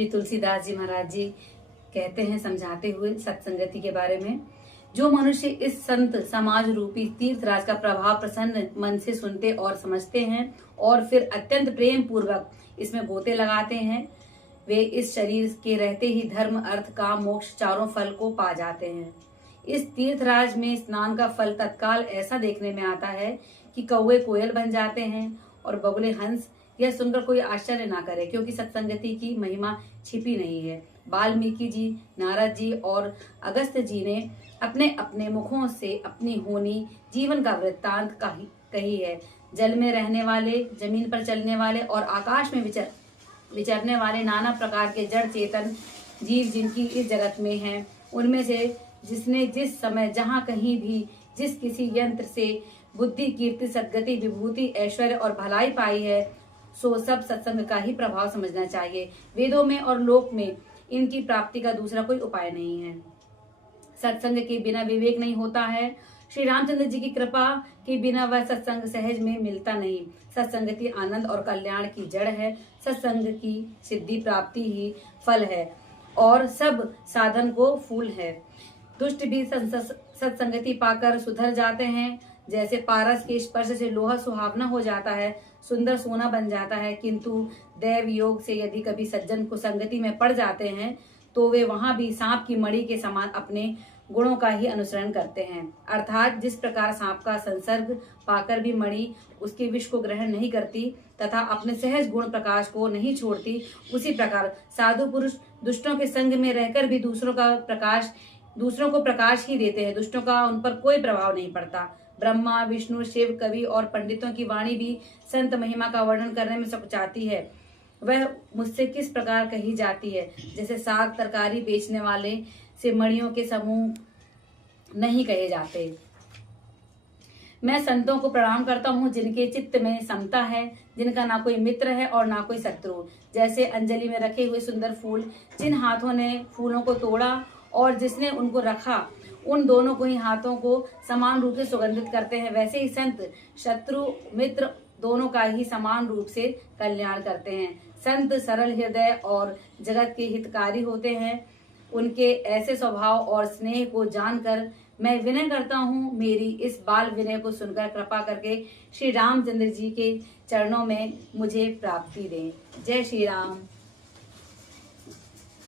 श्री तुलसीदास जी महाराज जी कहते हैं समझाते हुए सत्संगति के बारे में, जो मनुष्य इस संत समाज रूपी तीर्थराज का प्रभाव प्रसन्न मन से सुनते और समझते हैं और फिर अत्यंत प्रेम पूर्वक इसमें गोते लगाते हैं, वे इस शरीर के रहते ही धर्म अर्थ काम मोक्ष चारों फल को पा जाते हैं। इस तीर्थराज में स्नान का फल तत्काल ऐसा देखने में आता है कि कौवे कोयल बन जाते हैं और बगुले हंस। यह सुनकर कोई आश्चर्य ना करे, क्योंकि सत्संगति की महिमा छिपी नहीं है। वाल्मीकि जी, नारद जी और अगस्त जी ने अपने अपने मुखों से अपनी होनी जीवन का वृत्तांत कही है। जल में रहने वाले, जमीन पर चलने वाले और आकाश में विचरने वाले नाना प्रकार के जड़ चेतन जीव जिनकी इस जगत में हैं, उनमें से जिसने जिस समय जहाँ कहीं भी जिस किसी यंत्र से बुद्धि कीर्ति सद्गति विभूति ऐश्वर्य और भलाई पाई है, सो सब सत्संग का ही प्रभाव समझना चाहिए। वेदों में और लोक में इनकी प्राप्ति का दूसरा कोई उपाय नहीं है। सत्संग के बिना विवेक नहीं होता है। श्री रामचंद्र जी की कृपा के बिना वह सत्संग सहज में मिलता नहीं। सत्संगति आनंद और कल्याण की जड़ है। सत्संग की सिद्धि प्राप्ति ही फल है और सब साधन को फूल है। दुष्ट भी सत्संगति पाकर सुधर जाते हैं। जैसे पारस के स्पर्श से लोहा सुहावना हो जाता है, सुंदर सोना बन जाता है, किंतु दैव योग से यदि कभी सज्जन को संगति में पड़ जाते हैं तो वे वहां भी सांप की मणि के समान अपने गुणों का ही अनुसरण करते हैं। अर्थात जिस प्रकार सांप का संसर्ग पाकर भी मणि उसके विष को ग्रहण नहीं करती तथा अपने सहज गुण प्रकाश को नहीं छोड़ती, उसी प्रकार साधु पुरुष दुष्टों के संग में रहकर भी दूसरों को प्रकाश ही देते हैं। दुष्टों का उन पर कोई प्रभाव नहीं पड़ता। ब्रह्मा विष्णु शिव कवि और पंडितों की वाणी भी संत महिमा का वर्णन करने में सकुचाती है। वह मुझसे किस प्रकार कही जाती है, जैसे साग तरकारी बेचने वाले से मणियों के समूह नहीं कहे जाते। मैं संतों को प्रणाम करता हूँ जिनके चित्त में समता है, जिनका ना कोई मित्र है और ना कोई शत्रु। जैसे अंजलि में रखे हुए सुंदर फूल, जिन हाथों ने फूलों को तोड़ा और जिसने उनको रखा, उन दोनों को ही हाथों को समान रूप से सुगंधित करते हैं, वैसे ही संत शत्रु मित्र दोनों का ही समान रूप से कल्याण करते हैं। संत सरल हृदय और जगत के हितकारी होते हैं। उनके ऐसे स्वभाव और स्नेह को जानकर मैं विनय करता हूँ, मेरी इस बाल विनय को सुनकर कृपा करके श्री रामचंद्र जी के चरणों में मुझे प्राप्ति दें। जय श्री राम।